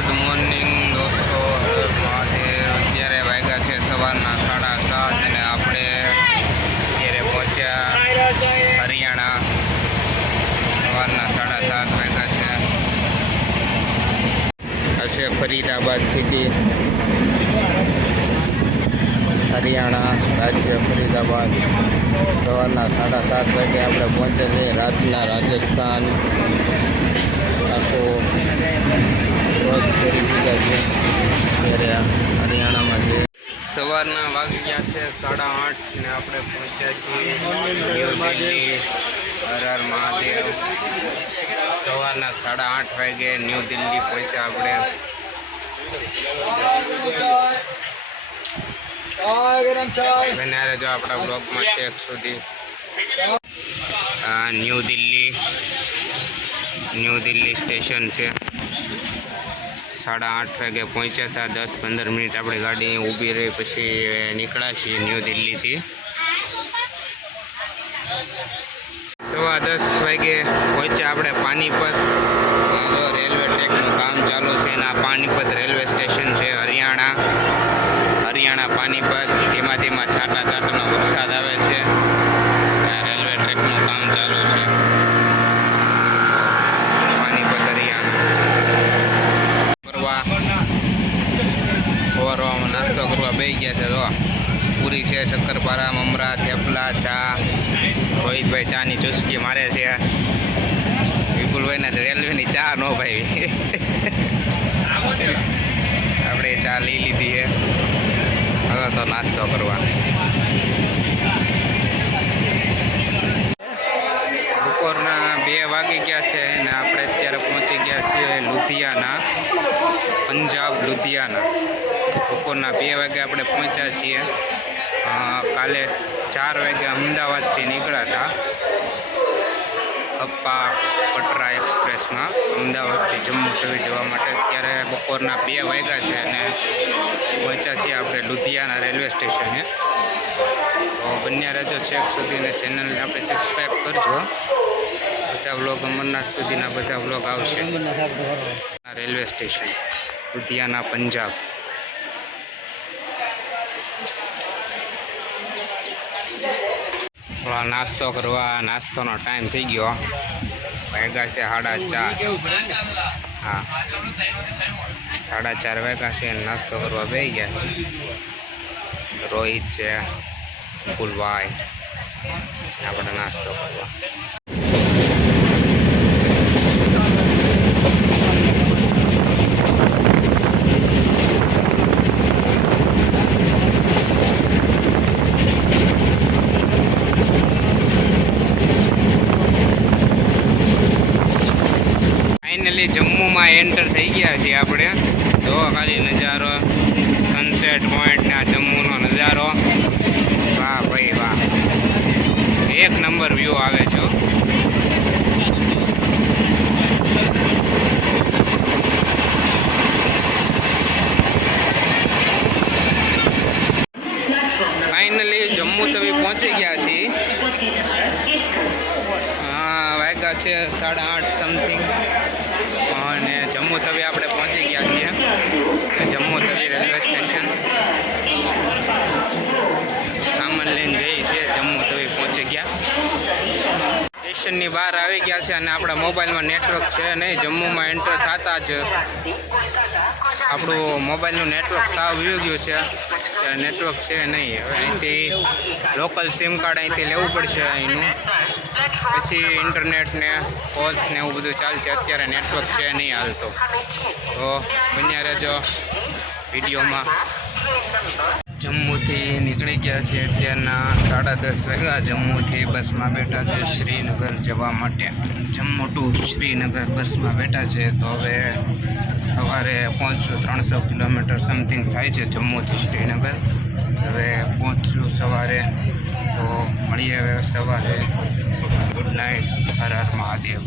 Good morning દોસ્તો, અત્યારે વાગ્યા છે સવારના 7:30 અને આપણે અત્યારે પહોંચ્યા હરિયાણા. સવારના 7:30 વાગ્યા છે. હશે ફરીદાબાદ સિટી, હરિયાણા રાજ્ય ફરીદાબાદ. સવારના 7:30 વાગે આપણે પહોંચ્યા છીએ. રાતના રાજસ્થાન આખો રોજ ફરી દીધા છે. ત્યારે હરિયાણામાં છે. સવારના વાગી ગયા છે 8:30 ને આપણે પહોંચ્યા છીએ ન્યૂ દિલ્હી. હર હર મહાદેવ. સવારના 8:30 વાગે ન્યૂ દિલ્હી પહોંચ્યા આપણે. બન્યા રહેજો આપણા બ્લોગમાં છેક સુધી. ન્યૂ દિલ્હી સ્ટેશન છે. 8:30 વાગે પહોંચ્યા હતા. 10-15 મિનિટ આપણી ગાડી ઊભી રહી, પછી નીકળ્યા છીએ ન્યૂ દિલ્હીથી. 10:15 વાગે પહોંચ્યા આપણે પાનીપત. રેલવે ટ્રેકનું કામ ચાલુ છે અને આ પાનીપત રેલવે સ્ટેશન છે હરિયાણા પાનીપત. ધીમા ધીમા છાંટાનો વરસાદ આવે છે. રેલવે ટ્રેકનું કામ ચાલુ છે પાનીપત હરિયાણા. સવારમાં નાસ્તો કરવા બેસી ગયા છે. તો પૂરી છે, શક્કરપારા, મમરા, થેપલા, ચા. રોહિતભાઈ ચાની ચુસ્કી મારે છે. વિપુલભાઈને રેલવેની ચા નો ભાઈ. આપણે ચા લઈ લીધી છે. હવે તો નાસ્તો કરવા. બપોરના 2 વાગી ગયા છે અને આપણે અત્યારે પહોંચી ગયા છીએ લુધિયાના, પંજાબ લુધિયાના. બપોરના 2 વાગે આપણે પહોંચ્યા છીએ. કાલે 4 વાગે અમદાવાદથી નીકળ્યા હતા અપ્પા કટરા એક્સપ્રેસમાં અમદાવાદથી જમ્મુ તવી જવા માટે. અત્યારે બપોરના 2 વાગ્યા છે અને પહોંચ્યા છીએ આપણે લુધિયાના રેલવે સ્ટેશને. તો બન્યા રહેજો છેક સુધીને. ચેનલને આપણે સબસ્ક્રાઈબ કરજો. બધા વ્લોગ અમરનાથ સુધીના બધા વ્લોગ આવશે. Railway station Ludhiana, Punjab. નાસ્તો કરવા. નાસ્તોનો ટાઈમ થઈ ગયો. વાગ્યા છે 4:30. હા, 4:30 વાગ્યા છે. નાસ્તો કરવા બેસી ગયા. રોહિત છે, ફૂલભાઈ. આપણે નાસ્તો કરવા. ફાઇનલી જમ્મુમાં એન્ટર થઈ ગયા છીએ આપણે. જો ખાલી નજારો, સનસેટ પોઈન્ટ ને આ જમ્મુનો નજારો. વાહ ભાઈ વાહ, 1 નંબર વ્યૂ આવે છે. ફાઇનલી જમ્મુ તવી પહોંચી ગયા છીએ. વાગ્યા છે 8:30 સમથિંગ અને જમ્મુ તવી આપણે પહોંચી ગયા છીએ. Jammu Tawi railway station. સામાન લઈને જઈએ છીએ. જમ્મુ તવી પહોંચી ગયા. સ્ટેશનની બહાર આવી ગયા છે અને આપણા મોબાઈલમાં નેટવર્ક છે નહીં. જમ્મુમાં એન્ટર થતા જ આપણું મોબાઈલનું નેટવર્ક સાવ વયું ગયું છે. નેટવર્ક છે નહીં. હવે અહીંથી લોકલ સિમ કાર્ડ અહીંથી લેવું પડશે અહીંનું. પછી ઇન્ટરનેટ ને કોલ્સ ને એવું બધું ચાલશે. અત્યારે નેટવર્ક છે નહીં હાલતો. તો બન્યા રહેજો વિડીયોમાં. જમ્મુથી નીકળી ગયા છે. અત્યારના 10:30 વાગ્યા. જમ્મુથી બસમાં બેઠા છે શ્રીનગર જવા માટે. જમ્મુ ટુ શ્રીનગર બસમાં બેઠા છે. તો હવે સવારે પહોંચશું. 300 કિલોમીટર સમથિંગ થાય છે જમ્મુથી શ્રીનગર. હવે પહોંચશું સવારે. તો મળીએ હવે સવારે. Good night. હર હર મહાદેવ.